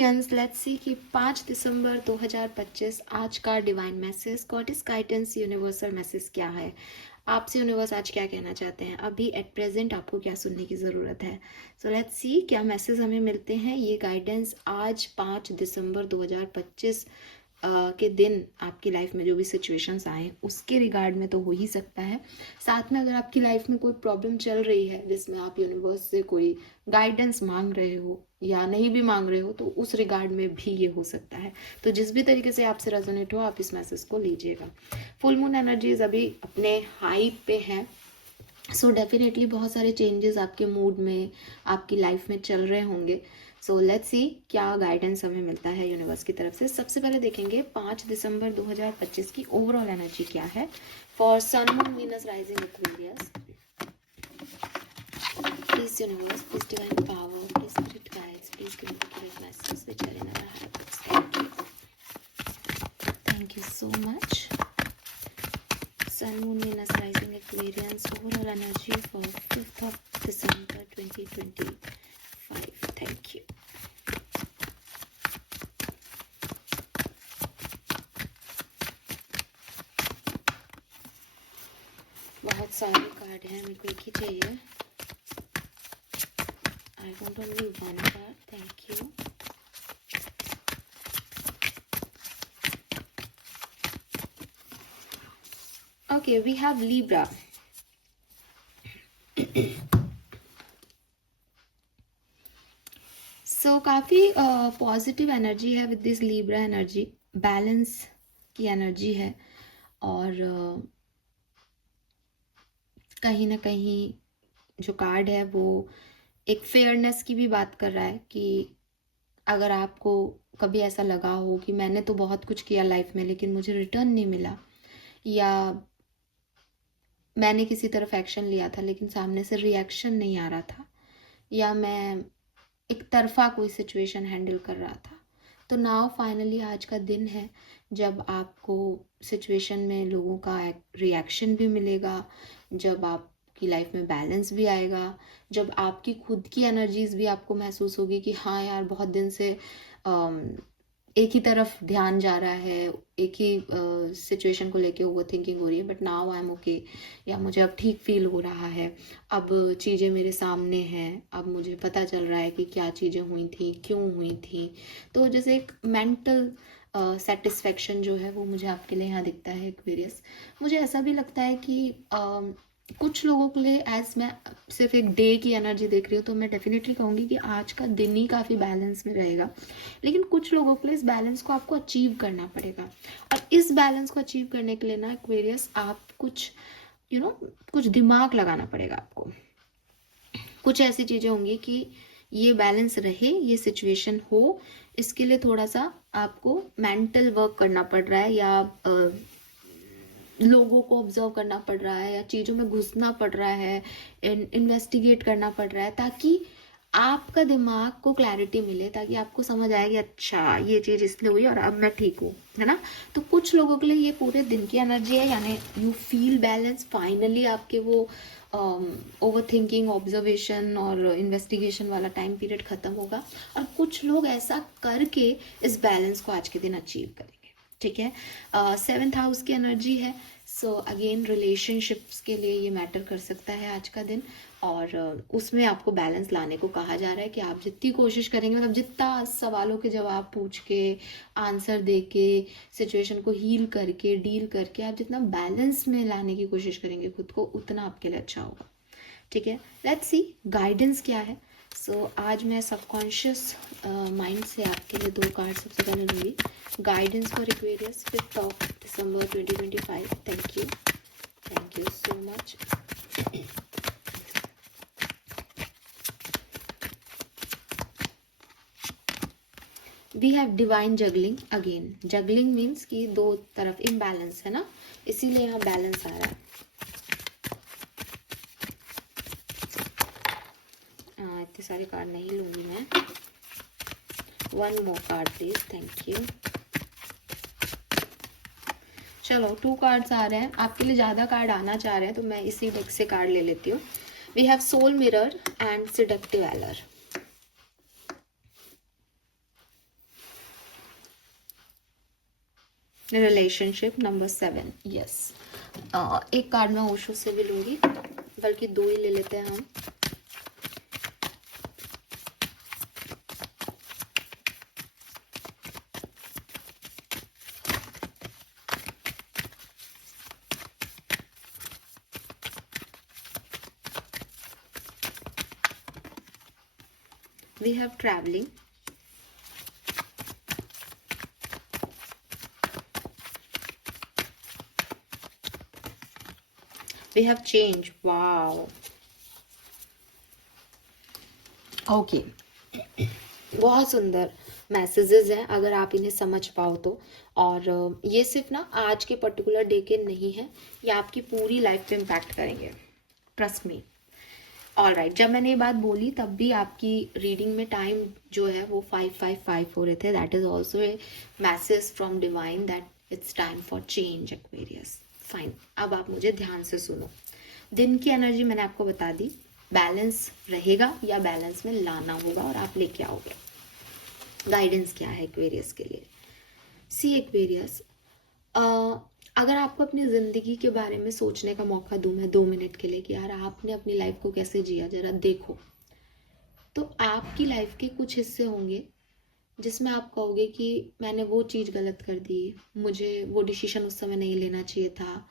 Aquarians, let's see कि 5 दिसंबर 2025 आज का divine message, goddess guidance, universal message क्या है। आपसे यूनिवर्स आज क्या कहना चाहते हैं, अभी एट प्रेजेंट आपको क्या सुनने की ज़रूरत है। सो लेट्स सी क्या मैसेज हमें मिलते हैं। ये गाइडेंस आज 5 दिसंबर 2025 के दिन आपकी लाइफ में जो भी सिचुएशंस आए उसके रिगार्ड में तो हो ही सकता है। साथ में अगर आपकी लाइफ में कोई प्रॉब्लम चल रही है जिसमें आप यूनिवर्स से कोई गाइडेंस मांग रहे हो या नहीं भी मांग रहे हो तो उस रिगार्ड में भी ये हो सकता है। तो जिस भी तरीके से आपसे रेजोनेट हो आप इस मैसेज को लीजिएगा। फुल मून एनर्जीज अभी अपने हाई पे हैं। सो डेफिनेटली बहुत सारे चेंजेस आपके मूड में, आपकी लाइफ में चल रहे होंगे। सो लेट्स सी क्या गाइडेंस हमें मिलता है यूनिवर्स की तरफ से। सबसे पहले देखेंगे 5 दिसंबर 2025 की ओवरऑल एनर्जी क्या है for sun moon Venus rising Aquarius. Please universe, please divine power, please spirit guides, please give me the correct message which are in our hearts. Thank you so much. Sun, Moon, Venus, Rising, Aquarius, overall energy for 5th of December 2025. Thank you. बहुत सारे card हैं, मेरे को एक ही चाहिए। I want only one card. Thank you. Okay, we have Libra. सो काफ़ी positive energy है with this Libra energy, balance की एनर्जी है और कहीं ना कहीं जो कार्ड है वो एक फेयरनेस की भी बात कर रहा है कि अगर आपको कभी ऐसा लगा हो कि मैंने तो बहुत कुछ किया लाइफ में लेकिन मुझे रिटर्न नहीं मिला, या मैंने किसी तरफ एक्शन लिया था लेकिन सामने से रिएक्शन नहीं आ रहा था, या मैं एक तरफा कोई सिचुएशन हैंडल कर रहा था, तो नाउ फाइनली आज का दिन है जब आपको सिचुएशन में लोगों का रिएक्शन भी मिलेगा, जब आपकी लाइफ में बैलेंस भी आएगा, जब आपकी खुद की एनर्जीज भी आपको महसूस होगी कि हाँ यार बहुत दिन से एक ही तरफ ध्यान जा रहा है, एक ही सिचुएशन को लेके ओवर थिंकिंग हो रही है, but now I am okay, या मुझे अब ठीक फील हो रहा है, अब चीज़ें मेरे सामने हैं, अब मुझे पता चल रहा है कि क्या चीज़ें हुई थी, क्यों हुई थी। तो जैसे एक मेंटल सेटिस्फेक्शन जो है वो मुझे आपके लिए यहाँ दिखता है एक्वेरियस। मुझे ऐसा भी लगता है कि कुछ लोगों के लिए, एज मैं सिर्फ एक डे की एनर्जी देख रही हूँ तो मैं डेफिनेटली कहूँगी कि आज का दिन ही काफ़ी बैलेंस में रहेगा, लेकिन कुछ लोगों के लिए इस बैलेंस को आपको अचीव करना पड़ेगा। और इस बैलेंस को अचीव करने के लिए ना एक्वेरियस आप कुछ कुछ दिमाग लगाना पड़ेगा आपको। कुछ ऐसी चीज़ें होंगी कि ये बैलेंस रहे, ये सिचुएशन हो, इसके लिए थोड़ा सा आपको मेंटल वर्क करना पड़ रहा है, या लोगों को ऑब्जर्व करना पड़ रहा है, या चीज़ों में घुसना पड़ रहा है, इन्वेस्टिगेट करना पड़ रहा है, ताकि आपका दिमाग को क्लैरिटी मिले, ताकि आपको समझ आए कि अच्छा ये चीज़ इसलिए हुई और अब मैं ठीक हूँ, है ना। तो कुछ लोगों के लिए ये पूरे दिन की एनर्जी है, यानी यू फील बैलेंस, फाइनली आपके वो ओवर थिंकिंग, ऑब्जर्वेशन और इन्वेस्टिगेशन वाला टाइम पीरियड ख़त्म होगा, और कुछ लोग ऐसा करके इस बैलेंस को आज के दिन अचीव करेंगे। ठीक है, 7th हाउस की एनर्जी है। सो अगेन रिलेशनशिप्स के लिए ये मैटर कर सकता है आज का दिन, और उसमें आपको बैलेंस लाने को कहा जा रहा है कि आप जितनी कोशिश करेंगे, मतलब जितना सवालों के जवाब पूछ के, आंसर दे के, सिचुएशन को हील करके, डील करके आप जितना बैलेंस में लाने की कोशिश करेंगे खुद को, उतना आपके लिए अच्छा होगा। ठीक है, लेट्स सी गाइडेंस क्या है। सो आज मैं सबकॉन्शियस माइंड से आपके लिए 2 कार्ड सबसे पहले लूँगी। Guidance for Aquarius 5th of December 2025. Thank you so much. We have divine juggling again. Juggling means कि दो तरफ इम्बैलेंस है ना, इसीलिए यहाँ बैलेंस आ रहा है। इतने सारे कार्ड नहीं लूंगी मैं। 1 more card please. Thank you. चलो 2 कार्ड्स आ रहे हैं, आपके लिए ज़्यादा कार्ड आना चाह रहे हैं तो मैं इसी डेक से कार्ड ले लेती हूँ। We have soul mirror and seductive allure. Relationship number 7, yes. एक कार्ड मैं ओशो से भी लूँगी, बल्कि 2 ही ले लेते हैं हम। We have traveling, we have change, wow, okay. बहुत सुंदर मैसेजेस हैं अगर आप इन्हें समझ पाओ तो। और ये सिर्फ ना आज के पर्टिकुलर डे के नहीं है, ये आपकी पूरी लाइफ पे इम्पैक्ट करेंगे, ट्रस्ट मी। ऑल राइट, जब मैंने ये बात बोली तब भी आपकी रीडिंग में टाइम जो है वो 555 हो रहे थे। That is also a message from divine that it's time for change, Aquarius. Fine, अब आप मुझे ध्यान से सुनो। दिन की एनर्जी मैंने आपको बता दी, बैलेंस रहेगा या बैलेंस में लाना होगा और आप लेके आओगे। गाइडेंस क्या है एक्वेरियस के लिए? सी एक्वेरियस, अगर आपको अपनी ज़िंदगी के बारे में सोचने का मौका दूं मैं 2 मिनट के लिए कि यार आपने अपनी लाइफ को कैसे जिया, ज़रा देखो, तो आपकी लाइफ के कुछ हिस्से होंगे जिसमें आप कहोगे कि मैंने वो चीज़ गलत कर दी, मुझे वो डिसीजन उस समय नहीं लेना चाहिए था,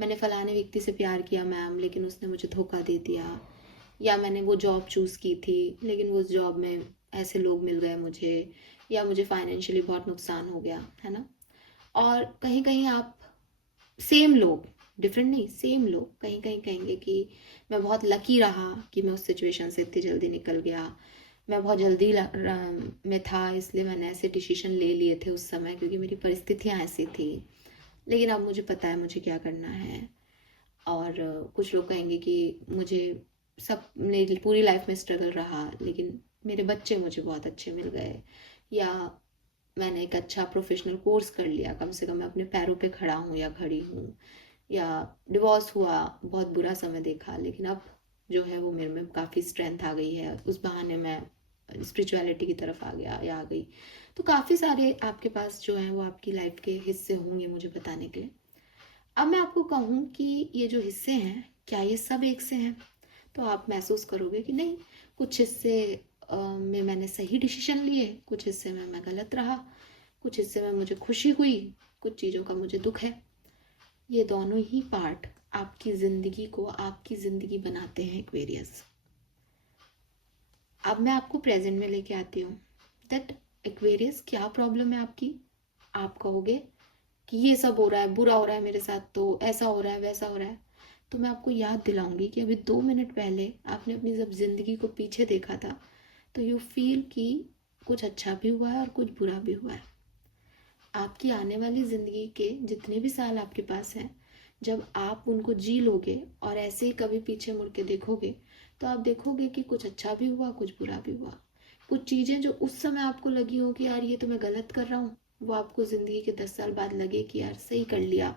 मैंने फ़लाने व्यक्ति से प्यार किया मैम लेकिन उसने मुझे धोखा दे दिया, या मैंने वो जॉब चूज़ की थी लेकिन वो उस जॉब में ऐसे लोग मिल गए मुझे, या मुझे फाइनेंशियली बहुत नुकसान हो गया, है ना। और कहीं कहीं आप सेम लोग, डिफरेंट नहीं, सेम लोग कहीं कहीं कहेंगे कि मैं बहुत लकी रहा कि मैं उस सिचुएशन से इतनी जल्दी निकल गया, मैं बहुत जल्दी में था इसलिए मैंने ऐसे डिसीजन ले लिए थे उस समय क्योंकि मेरी परिस्थितियाँ ऐसी थी, लेकिन अब मुझे पता है मुझे क्या करना है। और कुछ लोग कहेंगे कि मुझे सब मेरी पूरी लाइफ में स्ट्रगल रहा लेकिन मेरे बच्चे मुझे बहुत अच्छे मिल गए, या मैंने एक अच्छा प्रोफेशनल कोर्स कर लिया, कम से कम मैं अपने पैरों पे खड़ा हूँ या खड़ी हूँ, या डिवोर्स हुआ, बहुत बुरा समय देखा लेकिन अब जो है वो मेरे में काफ़ी स्ट्रेंथ आ गई है, उस बहाने मैं स्पिरिचुअलिटी की तरफ आ गया या आ गई। तो काफ़ी सारे आपके पास जो हैं वो आपकी लाइफ के हिस्से होंगे मुझे बताने के लिए। अब मैं आपको कहूँ कि ये जो हिस्से हैं क्या ये सब एक से हैं, तो आप महसूस करोगे कि नहीं, कुछ हिस्से में मैंने सही डिसीजन लिए, कुछ हिस्से में मैं गलत रहा, कुछ हिस्से में मुझे खुशी हुई, कुछ चीज़ों का मुझे दुख है। ये दोनों ही पार्ट आपकी ज़िंदगी को आपकी ज़िंदगी बनाते हैं एक्वेरियस। अब मैं आपको प्रेजेंट में लेके आती हूँ दैट एक्वेरियस क्या प्रॉब्लम है आपकी। आप कहोगे कि ये सब हो रहा है, बुरा हो रहा है मेरे साथ, तो ऐसा हो रहा है वैसा हो रहा है। तो मैं आपको याद दिलाऊंगी कि अभी 2 मिनट पहले आपने अपनी जब ज़िंदगी को पीछे देखा था तो यू फील कि कुछ अच्छा भी हुआ है और कुछ बुरा भी हुआ है। आपकी आने वाली ज़िंदगी के जितने भी साल आपके पास हैं, जब आप उनको जी लोगे और ऐसे ही कभी पीछे मुड़ के देखोगे तो आप देखोगे कि कुछ अच्छा भी हुआ कुछ बुरा भी हुआ। कुछ चीज़ें जो उस समय आपको लगी हो कि यार ये तो मैं गलत कर रहा हूँ, वो आपको ज़िंदगी के 10 साल बाद लगे कि यार सही कर लिया,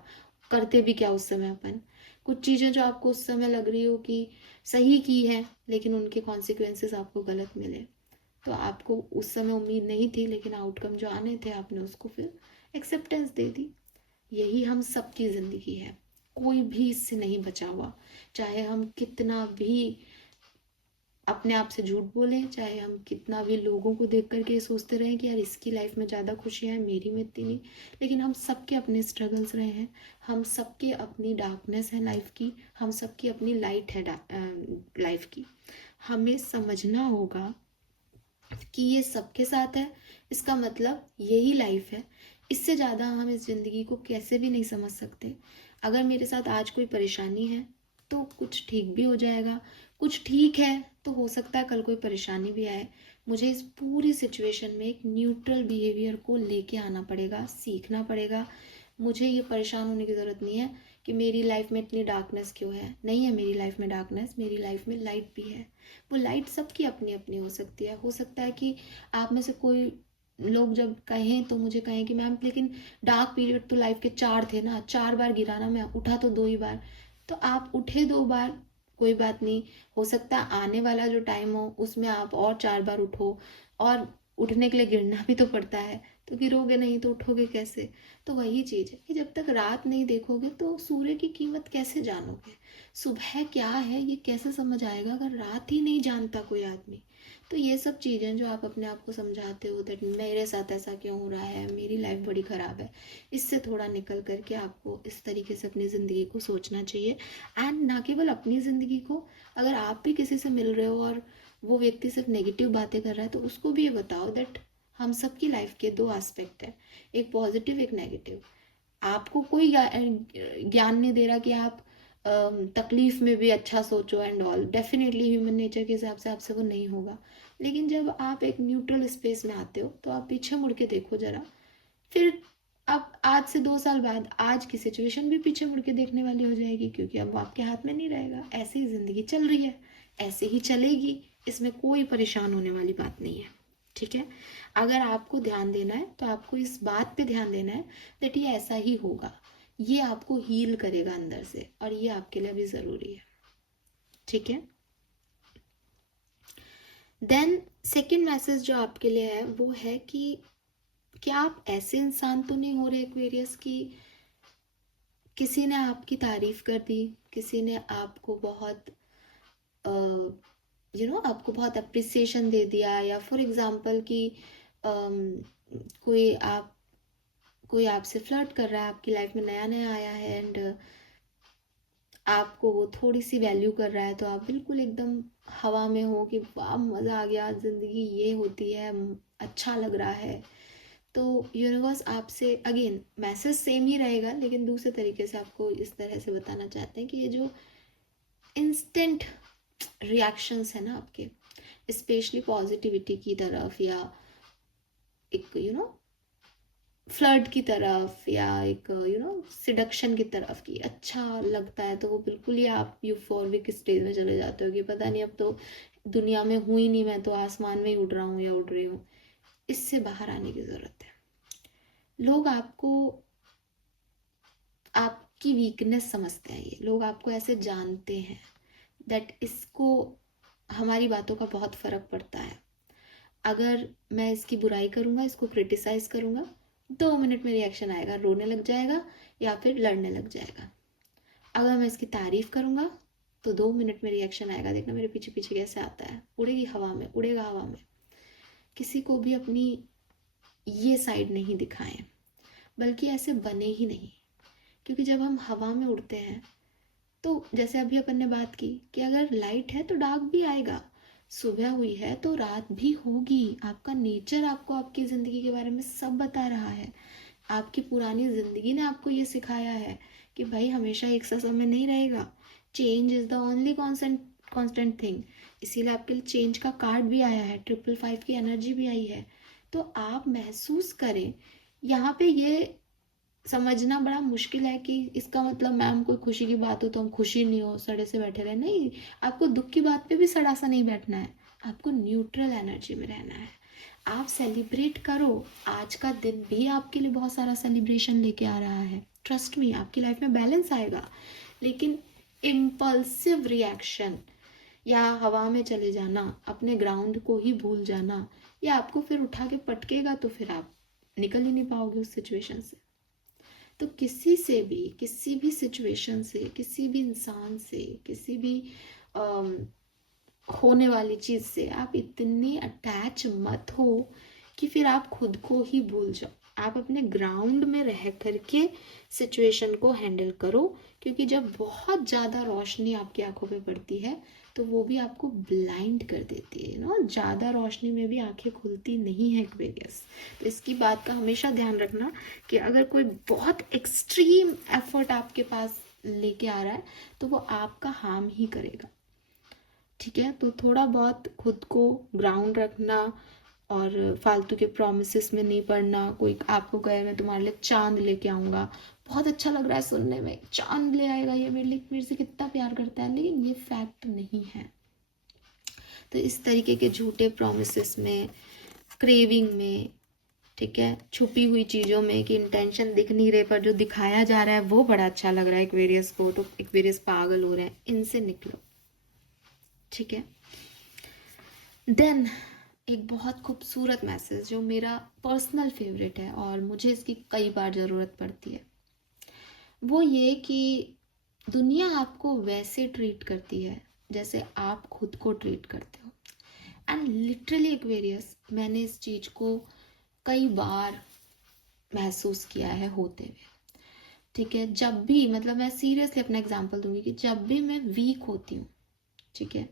करते भी क्या उस समय अपन। कुछ चीज़ें जो आपको उस समय लग रही हो कि सही की है लेकिन उनके कॉन्सिक्वेंसेस आपको गलत मिले, तो आपको उस समय उम्मीद नहीं थी लेकिन आउटकम जो आने थे आपने उसको फिर एक्सेप्टेंस दे दी। यही हम सबकी ज़िंदगी है, कोई भी इससे नहीं बचा हुआ। चाहे हम कितना भी अपने आप से झूठ बोलें, चाहे हम कितना भी लोगों को देख करके सोचते रहें कि यार इसकी लाइफ में ज़्यादा खुशियाँ हैं मेरी में इतनी नहीं, लेकिन हम सबके अपने स्ट्रगल्स रहे हैं, हम सबके अपनी डार्कनेस है लाइफ की, हम सबकी अपनी लाइट है लाइफ की। हमें समझना होगा कि ये सबके साथ है, इसका मतलब यही लाइफ है। इससे ज़्यादा हम इस ज़िंदगी को कैसे भी नहीं समझ सकते। अगर मेरे साथ आज कोई परेशानी है तो कुछ ठीक भी हो जाएगा, कुछ ठीक है तो हो सकता है कल कोई परेशानी भी आए। मुझे इस पूरी सिचुएशन में एक न्यूट्रल बिहेवियर को लेके आना पड़ेगा, सीखना पड़ेगा। मुझे ये परेशान होने की ज़रूरत नहीं है कि मेरी लाइफ में इतनी डार्कनेस क्यों है। नहीं है मेरी लाइफ में डार्कनेस, मेरी लाइफ में लाइट भी है। वो लाइट सबकी अपनी अपनी हो सकती है। हो सकता है कि आप में से कोई लोग जब कहें तो मुझे कहें कि मैम लेकिन डार्क पीरियड तो लाइफ के 4 थे ना, 4 बार गिरा ना मैं, उठा तो 2 ही बार। तो आप उठे 2 बार, कोई बात नहीं, हो सकता है आने वाला जो टाइम हो उसमें आप और 4 बार उठो और उठने के लिए गिरना भी तो पड़ता है, तो गिरोगे नहीं तो उठोगे कैसे। तो वही चीज़ है कि जब तक रात नहीं देखोगे तो सूर्य की कीमत कैसे जानोगे, सुबह क्या है ये कैसे समझ आएगा अगर रात ही नहीं जानता कोई आदमी। तो ये सब चीज़ें जो आप अपने आप को समझाते हो दैट मेरे साथ ऐसा क्यों हो रहा है, मेरी लाइफ बड़ी ख़राब है, इससे थोड़ा निकल करके आपको इस तरीके से अपनी ज़िंदगी को सोचना चाहिए। एंड ना केवल अपनी ज़िंदगी को, अगर आप भी किसी से मिल रहे हो और वो व्यक्ति सिर्फ नेगेटिव बातें कर रहा है तो उसको भी ये बताओ दैट हम सबकी लाइफ के दो एस्पेक्ट है, एक पॉजिटिव एक नेगेटिव। आपको कोई ज्ञान नहीं दे रहा कि आप तकलीफ में भी अच्छा सोचो and all, definitely human nature के हिसाब से आपसे वो नहीं होगा। लेकिन जब आप एक न्यूट्रल स्पेस में आते हो तो आप पीछे मुड़ के देखो जरा, फिर अब आज से 2 साल बाद आज की सिचुएशन भी पीछे मुड़ के देखने वाली हो जाएगी, क्योंकि अब वो आपके हाथ में नहीं रहेगा। ऐसी ही ज़िंदगी चल रही है, ऐसे ही चलेगी, इसमें कोई परेशान होने वाली बात नहीं है। ठीक है, अगर आपको ध्यान देना है तो आपको इस बात पे ध्यान देना है दैट ये ऐसा ही होगा, ये आपको हील करेगा अंदर से और ये आपके लिए भी ज़रूरी है। ठीक है, देन सेकेंड मैसेज जो आपके लिए है वो है कि क्या आप ऐसे इंसान तो नहीं हो रहे एक्वेरियस की किसी ने आपकी तारीफ कर दी, किसी ने आपको बहुत आपको बहुत अप्रिसिएशन दे दिया, या फॉर एग्जांपल कि कोई आपसे फ्लर्ट कर रहा है, आपकी लाइफ में नया नया आया है एंड आपको वो थोड़ी सी वैल्यू कर रहा है, तो आप बिल्कुल एकदम हवा में हो कि वाह मज़ा आ गया, ज़िंदगी ये होती है, अच्छा लग रहा है। तो यूनिवर्स आपसे अगेन मैसेज सेम ही रहेगा लेकिन दूसरे तरीके से आपको इस तरह से बताना चाहते हैं कि ये जो इंस्टेंट रिएक्शंस है ना आपके, स्पेशली पॉजिटिविटी की तरफ या एक फ्लर्ट की तरफ या एक सिडक्शन की तरफ की अच्छा लगता है, तो वो बिल्कुल ही आप यूफोरिक स्टेज में चले जाते हो कि पता नहीं अब तो दुनिया में हूँ ही नहीं, मैं तो आसमान में ही उड़ रहा हूँ या उड़ रही हूँ। इससे बाहर आने की ज़रूरत है। लोग आपकी वीकनेस समझते हैं, ये लोग आपको ऐसे जानते हैं दैट इसको हमारी बातों का बहुत फ़र्क पड़ता है। अगर मैं इसकी बुराई करूँगा, इसको क्रिटिसाइज़ करूँगा, 2 मिनट में रिएक्शन आएगा, रोने लग जाएगा या फिर लड़ने लग जाएगा। अगर मैं इसकी तारीफ़ करूँगा तो 2 मिनट में रिएक्शन आएगा, देखना मेरे पीछे पीछे कैसे आता है, उड़ेगी हवा में, उड़ेगा हवा में। किसी को भी अपनी ये साइड नहीं दिखाएं, बल्कि ऐसे बने ही नहीं, क्योंकि जब हम हवा में उड़ते हैं तो जैसे अभी अपन ने बात की कि अगर लाइट है तो डार्क भी आएगा, सुबह हुई है तो रात भी होगी। आपका नेचर आपको आपकी ज़िंदगी के बारे में सब बता रहा है। आपकी पुरानी ज़िंदगी ने आपको ये सिखाया है कि भाई हमेशा एक सा समय नहीं रहेगा, change is the only constant thing. इसीलिए आपके लिए चेंज का कार्ड भी आया है, 555 की एनर्जी भी आई है। तो आप महसूस करें, यहाँ पे ये समझना बड़ा मुश्किल है कि इसका मतलब मैम कोई खुशी की बात हो तो हम खुशी नहीं हो, सड़े से बैठे रहे। नहीं, आपको दुख की बात पे भी सड़ा सा नहीं बैठना है, आपको न्यूट्रल एनर्जी में रहना है। आप सेलिब्रेट करो, आज का दिन भी आपके लिए बहुत सारा सेलिब्रेशन लेके आ रहा है। ट्रस्ट मी, आपकी लाइफ में बैलेंस आएगा। लेकिन इम्पल्सिव रिएक्शन या हवा में चले जाना, अपने ग्राउंड को ही भूल जाना, या आपको फिर उठा के पटकेगा तो फिर आप निकल ही नहीं पाओगे उस सिचुएशन से। तो किसी भी सिचुएशन से, किसी भी इंसान से, किसी भी होने वाली चीज़ से आप इतने अटैच मत हो कि फिर आप खुद को ही भूल जाओ। आप अपने ग्राउंड में रह करके सिचुएशन को हैंडल करो, क्योंकि जब बहुत ज़्यादा रोशनी आपकी आंखों पे पड़ती है तो वो भी आपको ब्लाइंड कर देती है ज़्यादा रोशनी में भी आंखें खुलती नहीं है एक्वेरियस। तो इसकी बात का हमेशा ध्यान रखना कि अगर कोई बहुत एक्सट्रीम एफर्ट आपके पास लेके आ रहा है तो वो आपका हार्म ही करेगा। ठीक है, तो थोड़ा बहुत खुद को ग्राउंड रखना और फालतू के प्रॉमिसेस में नहीं पड़ना। कोई आपको कहे मैं तुम्हारे लिए चांद लेके आऊँगा, बहुत अच्छा लग रहा है सुनने में, चांद ले आएगा ये मेरे से कितना प्यार करता है, लेकिन ये फैक्ट नहीं है। तो इस तरीके के झूठे प्रॉमिसेस में, क्रेविंग में, ठीक है, छुपी हुई चीज़ों में कि इंटेंशन दिख नहीं रहे पर जो दिखाया जा रहा है वो बड़ा अच्छा लग रहा है एक्वेरियस को, तो एक्वेरियस पागल हो रहे हैं, इनसे निकलो। ठीक है, देन एक बहुत खूबसूरत मैसेज जो मेरा पर्सनल फेवरेट है और मुझे इसकी कई बार ज़रूरत पड़ती है, वो ये कि दुनिया आपको वैसे ट्रीट करती है जैसे आप खुद को ट्रीट करते हो। एंड लिटरली एक्वेरियस, मैंने इस चीज़ को कई बार महसूस किया है होते हुए। ठीक है, जब भी मतलब मैं सीरियसली अपना एग्जांपल दूंगी कि जब भी मैं वीक होती हूँ, ठीक है,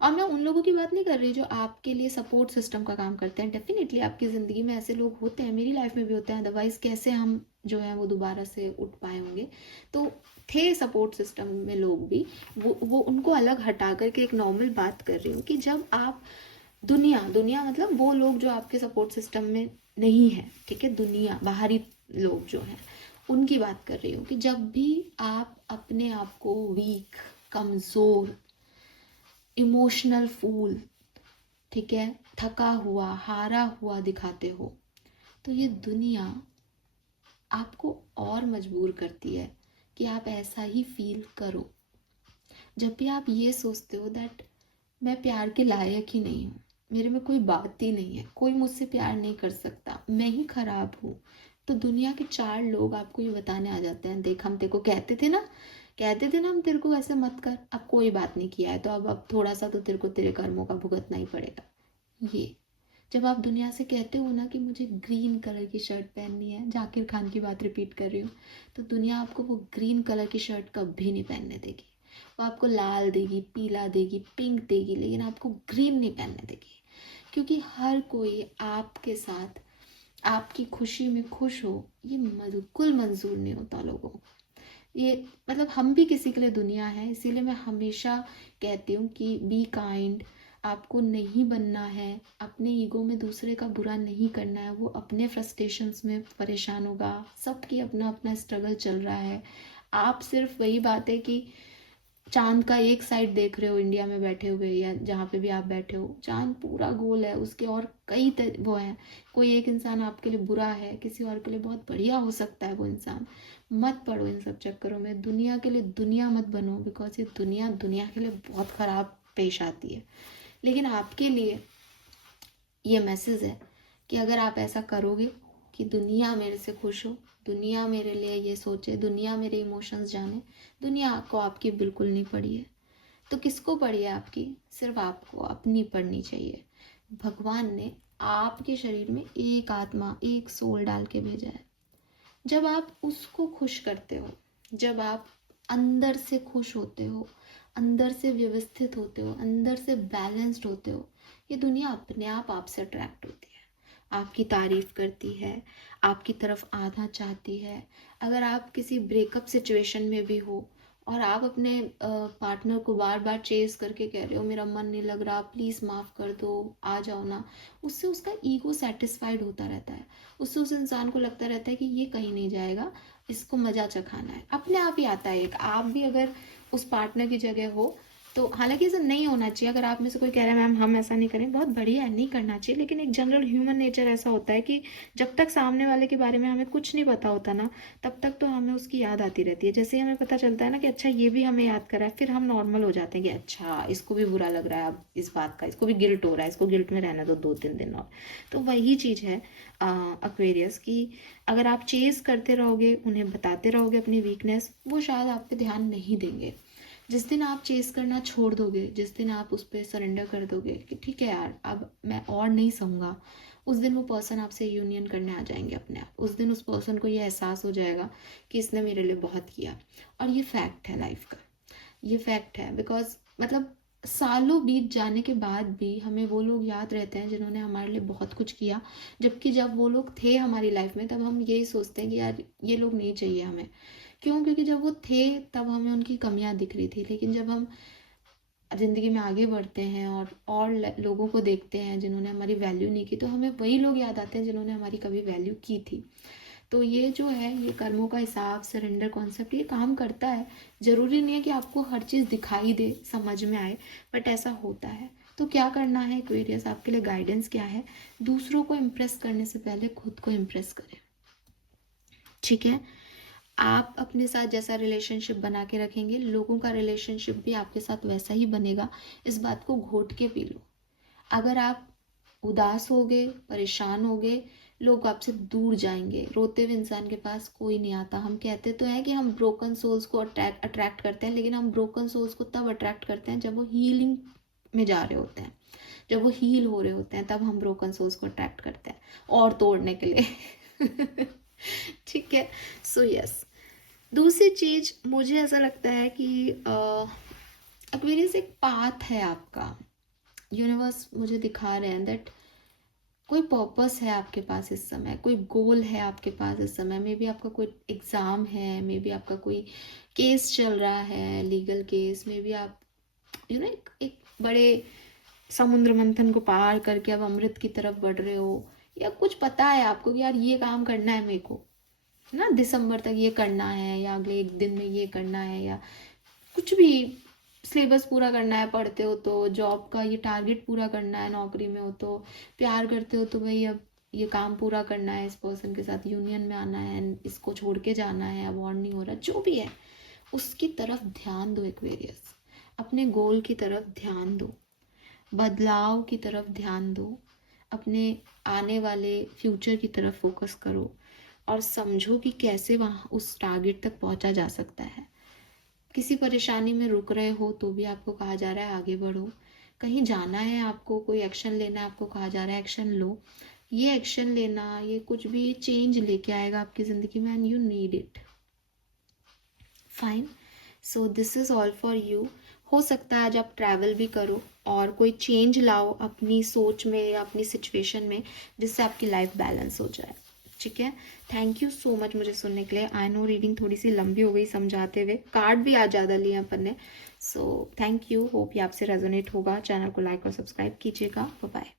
और मैं उन लोगों की बात नहीं कर रही जो आपके लिए सपोर्ट सिस्टम का काम करते हैं। डेफिनेटली आपकी ज़िंदगी में ऐसे लोग होते हैं, मेरी लाइफ में भी होते हैं, अदरवाइज़ कैसे हम जो है वो दोबारा से उठ पाए होंगे। तो थे सपोर्ट सिस्टम में लोग भी, वो उनको अलग हटा करके एक नॉर्मल बात कर रही हूँ कि जब आप दुनिया दुनिया मतलब वो लोग जो आपके सपोर्ट सिस्टम में नहीं है, ठीक है, दुनिया बाहरी लोग जो हैं उनकी बात कर रही हूँ कि जब भी आप अपने आप को वीक, कमज़ोर, इमोशनल फूल, ठीक है, थका हुआ, हारा हुआ दिखाते हो, तो ये दुनिया आपको और मजबूर करती है कि आप ऐसा ही फील करो। जब भी आप ये सोचते हो दैट मैं प्यार के लायक ही नहीं हूँ, मेरे में कोई बात ही नहीं है, कोई मुझसे प्यार नहीं कर सकता, मैं ही खराब हूँ, तो दुनिया के 4 लोग आपको ये बताने आ जाते हैं, देख हम तेरे को कहते थे ना हम तेरे को ऐसे मत कर, अब कोई बात नहीं किया है तो अब थोड़ा सा तो तेरे को तेरे कर्मों का भुगतना ही पड़ेगा। ये जब आप दुनिया से कहते हो ना कि मुझे ग्रीन कलर की शर्ट पहननी है, जाकिर खान की बात रिपीट कर रही हूँ, तो दुनिया आपको वो ग्रीन कलर की शर्ट कभी नहीं पहनने देगी। वो आपको लाल देगी, पीला देगी, पिंक देगी, लेकिन आपको ग्रीन नहीं पहनने देगी। क्योंकि हर कोई आपके साथ आपकी खुशी में खुश हो, ये बिल्कुल मंजूर नहीं होता लोगों को। ये मतलब हम भी किसी के लिए दुनिया है, इसीलिए मैं हमेशा कहती हूँ कि बी काइंड। आपको नहीं बनना है, अपने ईगो में दूसरे का बुरा नहीं करना है, वो अपने फ्रस्ट्रेशंस में परेशान होगा, सबकी अपना अपना स्ट्रगल चल रहा है। आप सिर्फ वही बात है कि चांद का एक साइड देख रहे हो इंडिया में बैठे हुए, या जहाँ पे भी आप बैठे हो, चांद पूरा गोल है, उसके और कई वो हैं। कोई एक इंसान आपके लिए बुरा है, किसी और के लिए बहुत बढ़िया हो सकता है वो इंसान। मत पड़ो इन सब चक्करों में, दुनिया के लिए दुनिया मत बनो, बिकॉज ये दुनिया दुनिया के लिए बहुत ख़राब पेश आती है। लेकिन आपके लिए ये मैसेज है कि अगर आप ऐसा करोगे कि दुनिया मेरे से खुश हो, दुनिया मेरे लिए ये सोचे, दुनिया मेरे इमोशंस जाने, दुनिया को आपकी बिल्कुल नहीं पड़ी है। तो किसको पड़ी है आपकी? सिर्फ आपको अपनी पढ़नी चाहिए। भगवान ने आपके शरीर में एक आत्मा, एक सोल डाल के भेजा है। जब आप उसको खुश करते हो, जब आप अंदर से खुश होते हो, अंदर से व्यवस्थित होते हो, अंदर से बैलेंस्ड होते हो, ये दुनिया अपने आप आपसे अट्रैक्ट होती है, आपकी तारीफ करती है, आपकी तरफ आना चाहती है। अगर आप किसी ब्रेकअप सिचुएशन में भी हो और आप अपने पार्टनर को बार बार चेस करके कह रहे हो मेरा मन नहीं लग रहा, प्लीज़ माफ़ कर दो, आ जाओ ना, उससे उसका ईगो सेटिस्फाइड होता रहता है। उससे उस इंसान को लगता रहता है कि ये कहीं नहीं जाएगा, इसको मज़ा चखाना है, अपने आप ही आता है एक। आप भी अगर उस पार्टनर की जगह हो तो, हालांकि ऐसा नहीं होना चाहिए, अगर आप में से कोई कह रहा है मैम हम ऐसा नहीं करें, बहुत बढ़िया है, नहीं करना चाहिए, लेकिन एक जनरल ह्यूमन नेचर ऐसा होता है कि जब तक सामने वाले के बारे में हमें कुछ नहीं पता होता ना, तब तक तो हमें उसकी याद आती रहती है। जैसे ही हमें पता चलता है ना कि अच्छा ये भी हमें याद करा है, फिर हम नॉर्मल हो जाते हैं कि अच्छा इसको भी बुरा लग रहा है अब इस बात का, इसको भी गिल्ट हो रहा है, इसको गिल्ट में रहने दो 2-3 दिन और। तो वही चीज़ है एक्वेरियस की, अगर आप चेज़ करते रहोगे, उन्हें बताते रहोगे अपनी वीकनेस, वो शायद आप पे ध्यान नहीं देंगे। जिस दिन आप चेस करना छोड़ दोगे, जिस दिन आप उस पर सरेंडर कर दोगे कि ठीक है यार अब मैं और नहीं सहूँगा, उस दिन वो पर्सन आपसे यूनियन करने आ जाएंगे अपने आप। उस दिन उस पर्सन को ये एहसास हो जाएगा कि इसने मेरे लिए बहुत किया। और ये फैक्ट है लाइफ का, ये फैक्ट है। बिकॉज मतलब सालों बीत जाने के बाद भी हमें वो लोग याद रहते हैं जिन्होंने हमारे लिए बहुत कुछ किया, जबकि जब वो लोग थे हमारी लाइफ में तब हम यही सोचते हैं कि यार ये लोग नहीं चाहिए हमें। क्यों? क्योंकि जब वो थे तब हमें उनकी कमियां दिख रही थी, लेकिन जब हम ज़िंदगी में आगे बढ़ते हैं और लोगों को देखते हैं जिन्होंने हमारी वैल्यू नहीं की, तो हमें वही लोग याद आते हैं जिन्होंने हमारी कभी वैल्यू की थी। तो ये जो है, ये कर्मों का हिसाब, सरेंडर कॉन्सेप्ट, ये काम करता है। ज़रूरी नहीं है कि आपको हर चीज़ दिखाई दे, समझ में आए, बट ऐसा होता है। तो क्या करना है एक्वेरियस, आपके लिए गाइडेंस क्या है? दूसरों को इम्प्रेस करने से पहले खुद को इम्प्रेस करें, ठीक है? आप अपने साथ जैसा रिलेशनशिप बना के रखेंगे, लोगों का रिलेशनशिप भी आपके साथ वैसा ही बनेगा। इस बात को घोट के पी लो। अगर आप उदास होगे, परेशान होगे, लोग आपसे दूर जाएंगे। रोते हुए इंसान के पास कोई नहीं आता। हम कहते तो हैं कि हम ब्रोकन सोल्स को अट्रैक्ट करते हैं, लेकिन हम ब्रोकन सोल्स को तब अट्रैक्ट करते हैं जब वो हीलिंग में जा रहे होते हैं, जब वो हील हो रहे होते हैं, तब हम ब्रोकन सोल्स को अट्रैक्ट करते हैं और तोड़ने के लिए। ठीक है। सो यस, दूसरी चीज मुझे ऐसा लगता है कि एक्वेरियस एक पाथ है आपका। यूनिवर्स मुझे दिखा रहे हैं दैट कोई पर्पस है आपके पास इस समय, कोई गोल है आपके पास इस समय। मे बी आपका कोई एग्ज़ाम है, मे बी आपका कोई केस चल रहा है, लीगल केस। मे बी आप एक बड़े समुद्र मंथन को पार करके अब अमृत की तरफ बढ़ रहे हो, या कुछ पता है आपको कि यार ये काम करना है मेरे को, ना दिसंबर तक ये करना है, या अगले एक दिन में ये करना है, या कुछ भी सिलेबस पूरा करना है, पढ़ते हो तो जॉब का ये टारगेट पूरा करना है, नौकरी में हो तो, प्यार करते हो तो भाई अब ये काम पूरा करना है, इस पर्सन के साथ यूनियन में आना है, इसको छोड़ के जाना है, अवॉर्ड नहीं हो रहा, जो भी है उसकी तरफ ध्यान दो एक्वेरियस। अपने गोल की तरफ ध्यान दो, बदलाव की तरफ ध्यान दो, अपने आने वाले फ्यूचर की तरफ फोकस करो और समझो कि कैसे वहाँ उस टारगेट तक पहुँचा जा सकता है। किसी परेशानी में रुक रहे हो तो भी आपको कहा जा रहा है आगे बढ़ो। कहीं जाना है आपको, कोई एक्शन लेना है, आपको कहा जा रहा है एक्शन लो। ये एक्शन लेना, ये कुछ भी चेंज लेके आएगा आपकी ज़िंदगी में, and you need it. Fine, so this is all for you. हो सकता है आज आप ट्रैवल भी करो और कोई चेंज लाओ अपनी सोच में या अपनी सिचुएशन में, जिससे आपकी लाइफ बैलेंस हो जाए। ठीक है। थैंक यू सो मच मुझे सुनने के लिए। आई नो रीडिंग थोड़ी सी लंबी हो गई समझाते हुए, कार्ड भी आज ज़्यादा लिए अपन ने। सो थैंक यू, होप ये आपसे रेजोनेट होगा। चैनल को लाइक और सब्सक्राइब कीजिएगा। Bye bye.